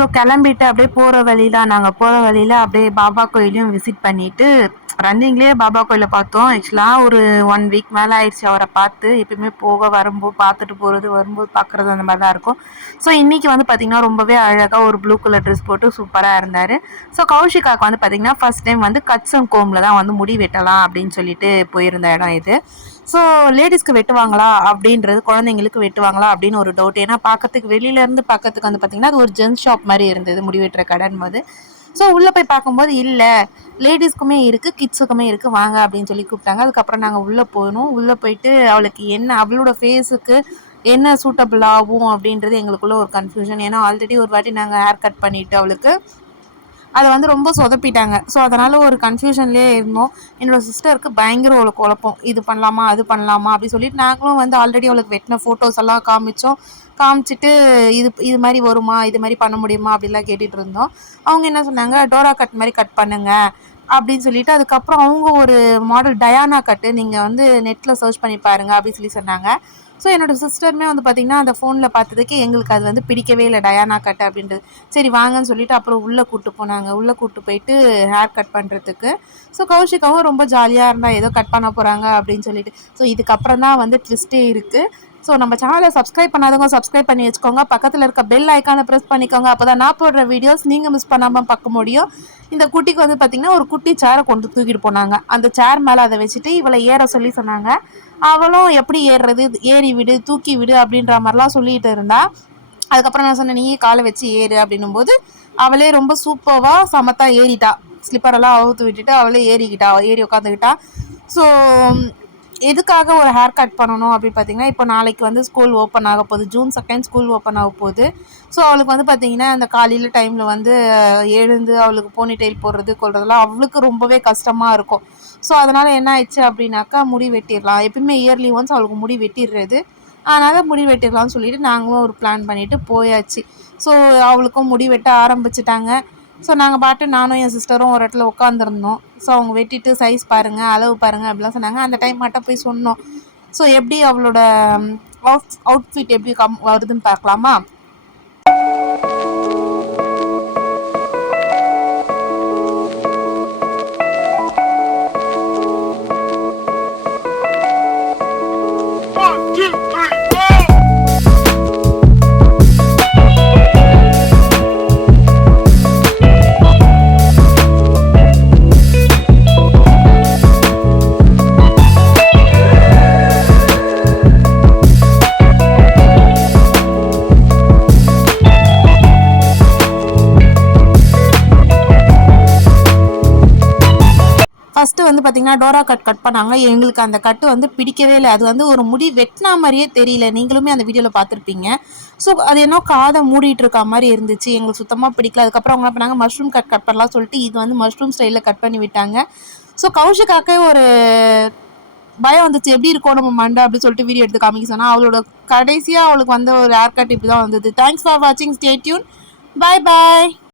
So கிளம்பிட்டு அப்படியே போகிற வழியில் நாங்கள் போகிற வழியில் அப்படியே பாபா கோயிலையும் விசிட் பண்ணிவிட்டு ரன்னிங்லேயே பாபா கோயிலை பார்த்தோம். ஆக்சுவலாக ஒரு ஒன் வீக் மேலே ஆயிடுச்சு. அவரை பார்த்து எப்பயுமே போக வரும்போது பார்த்துட்டு போகிறது வரும்போது பார்க்குறது அந்த மாதிரி தான் இருக்கும். ஸோ இன்றைக்கி வந்து பார்த்திங்கன்னா ரொம்பவே அழகாக ஒரு ப்ளூ கலர் ட்ரெஸ் போட்டு சூப்பராக இருந்தார். ஸோ கௌஷிகாவுக்கு வந்து பார்த்திங்கன்னா ஃபஸ்ட் டைம் வந்து கட்சம் கோமில் தான் வந்து முடி வெட்டலாம் அப்படின்னு சொல்லிட்டு போயிருந்த இடம் இது. ஸோ லேடிஸ்க்கு வெட்டுவாங்களா அப்படின்றது குழந்தைங்களுக்கு வெட்டுவாங்களா அப்படின்னு ஒரு டவுட் ஏன்னா பார்க்கறதுக்கு வெளியிலேருந்து பார்க்கறதுக்கு வந்து பார்த்திங்கன்னா அது ஒரு ஜென்ஸ் ஷாப் மாதிரி இருந்தது முடிவெட்டுற கடன் போது. ஸோ உள்ளே போய் பார்க்கும்போது இல்லை லேடிஸ்க்குமே இருக்குது கிட்ஸுக்குமே இருக்குது வாங்க அப்படின்னு சொல்லி கூப்பிட்டாங்க. அதுக்கப்புறம் நாங்கள் உள்ளே போகணும் உள்ளே போயிட்டு அவளுக்கு என்ன அவளோட ஃபேஸுக்கு என்ன சூட்டபிள் ஆகும் அப்படின்றது எங்களுக்குள்ள ஒரு கன்ஃபியூஷன் ஏன்னா ஆல்ரெடி ஒரு வாட்டி நாங்கள் ஹேர் கட் பண்ணிவிட்டு அவளுக்கு அதை வந்து ரொம்ப சொதப்பிட்டாங்க. ஸோ அதனால் ஒரு கன்ஃபியூஷன்லேயே இருந்தோம். என்னோடய சிஸ்டருக்கு பயங்கர ஒரு குழப்பம். இது பண்ணலாமா அது பண்ணலாமா அப்படி சொல்லிட்டு நாங்களும் வந்து ஆல்ரெடி அவளுக்கு வெட்டின ஃபோட்டோஸ் எல்லாம் காமிச்சோம். காமிச்சிட்டு இது இது மாதிரி வருமா இது மாதிரி பண்ண முடியுமா அப்படிலாம் கேட்டுட்டு இருந்தோம். அவங்க என்ன சொன்னாங்க டோரா கட் மாதிரி கட் பண்ணுங்கள் அப்படின்னு சொல்லிட்டு அதுக்கப்புறம் அவங்க ஒரு மாடல் டயானா கட்டு நீங்கள் வந்து நெட்டில் சர்ச் பண்ணி பாருங்கள் அப்படின்னு சொல்லி சொன்னாங்க. ஸோ என்னோட சிஸ்டருமே வந்து பார்த்திங்கன்னா அந்த ஃபோனில் பார்த்ததுக்கு எங்களுக்கு அது வந்து பிடிக்கவே இல்லை. டயானா கட் அப்படின்றது சரி வாங்கன்னு சொல்லிட்டு அப்புறம் உள்ளே கூப்பிட்டு போனாங்க. உள்ளே கூப்பிட்டு போயிட்டு ஹேர் கட் பண்ணுறதுக்கு ஸோ கௌஷிகாவும் ரொம்ப ஜாலியாக இருந்தால் ஏதோ கட் பண்ண போகிறாங்க அப்படின்னு சொல்லிட்டு. ஸோ இதுக்கப்புறம் தான் வந்து ட்விஸ்ட்டே இருக்குது ஸோ நம்ம சேனலை சப்ஸ்கிரைப் பண்ணாதவங்க சப்ஸ்கிரைப் பண்ணி வச்சுக்கோங்க. பக்கத்தில் இருக்க பெல் ஐக்கானை ப்ரெஸ் பண்ணிக்கோங்க. அப்போ தான் நான் போடுற வீடியோஸ் நீங்கள் மிஸ் பண்ணாமல் பார்க்க முடியும். இந்த குட்டிக்கு வந்து பார்த்திங்கன்னா ஒரு குட்டி சேரை கொண்டு தூக்கிட்டு போனாங்க. அந்த சேர் மேலே அதை வச்சுட்டு இவளை ஏற சொல்லி சொன்னாங்க. அவளும் எப்படி ஏறுறது? ஏறி விடு தூக்கி விடு அப்படின்ற மாதிரிலாம் சொல்லிட்டு இருந்தா. அதுக்கப்புறம் நான் சொன்னேன் நீயே காலை வச்சு ஏறு அப்படின்னும் போது அவளே ரொம்ப சூப்பராக சமத்தா ஏறிட்டா. ஸ்லிப்பரெல்லாம் அவுத்து விட்டுட்டு அவளே ஏறிக்கிட்டா ஏறி உட்காந்துக்கிட்டா ஸோ எதுக்காக ஒரு ஹேர் கட் பண்ணணும் அப்படின்னு பார்த்தீங்கன்னா இப்போ நாளைக்கு வந்து ஸ்கூல் ஓப்பன் ஆக போகுது. ஜூன் செகண்ட் ஸ்கூல் ஓப்பன் ஆக போகுது. ஸோ அவளுக்கு வந்து பார்த்தீங்கன்னா அந்த காலையில் டைமில் வந்து எழுந்து அவளுக்கு போனி டைல் போடுறது கொள்றதெல்லாம் அவளுக்கு ரொம்பவே கஷ்டமாக இருக்கும். ஸோ அதனால் என்ன ஆயிடுச்சு அப்படின்னாக்கா முடி வெட்டிடலாம். எப்பயுமே இயர்லி ஒன்ஸ் அவளுக்கு முடி வெட்டிடுறது. அதனால் முடி வெட்டிடலாம்னு சொல்லிட்டு நாங்களும் ஒரு பிளான் பண்ணிவிட்டு போயாச்சு. ஸோ அவளுக்கும் முடி வெட்ட ஆரம்பிச்சிட்டாங்க. ஸோ நாங்கள் பாட்டு நானும் என் சிஸ்டரும் ஒரு இடத்துல உட்காந்துருந்தோம் ஸோ அவங்க வெட்டிட்டு சைஸ் பாருங்கள் அளவு பாருங்கள் அப்படிலாம் சொன்னாங்க. அந்த டைம் மட்டும் போய் சொன்னோம். ஸோ எப்படி அவளோட um, அவுட் அவுட்ஃபிட் எப்படி கம் வருதுன்னு பார்க்கலாமா? ஃபஸ்ட்டு வந்து பார்த்திங்கன்னா டோரா கட் கட் பண்ணாங்க. எங்களுக்கு அந்த கட்டு வந்து பிடிக்கவே இல்லை. அது வந்து ஒரு முடி வெட்டினா மாதிரியே தெரியல. நீங்களுமே அந்த வீடியோவில் பார்த்துருப்பீங்க ஸோ அது என்ன காதை மூடிட்டு இருக்க மாதிரி இருந்துச்சு. எங்களுக்கு சுத்தமாக பிடிக்கல. அதுக்கப்புறம் அவங்க பண்ணாங்க? மஷ்ரூம் கட் கட் பண்ணலாம் சொல்லிட்டு இது வந்து மஷ்ரூம் ஸ்டைலில் கட் பண்ணி விட்டாங்க. ஸோ கௌஷிகாக்கே ஒரு பயம் வந்துச்சு. எப்படி இருக்கும் நம்ம மண்டை அப்படின்னு சொல்லிட்டு வீடியோ எடுத்து காமிக்க சொன்னால் அவளோட கடைசியாக அவளுக்கு வந்த ஒரு ஹேர் கட் இப்படி தான் வந்தது. தேங்க்ஸ் ஃபார் வாட்சிங் ஸ்டே டியூன் பாய் பாய்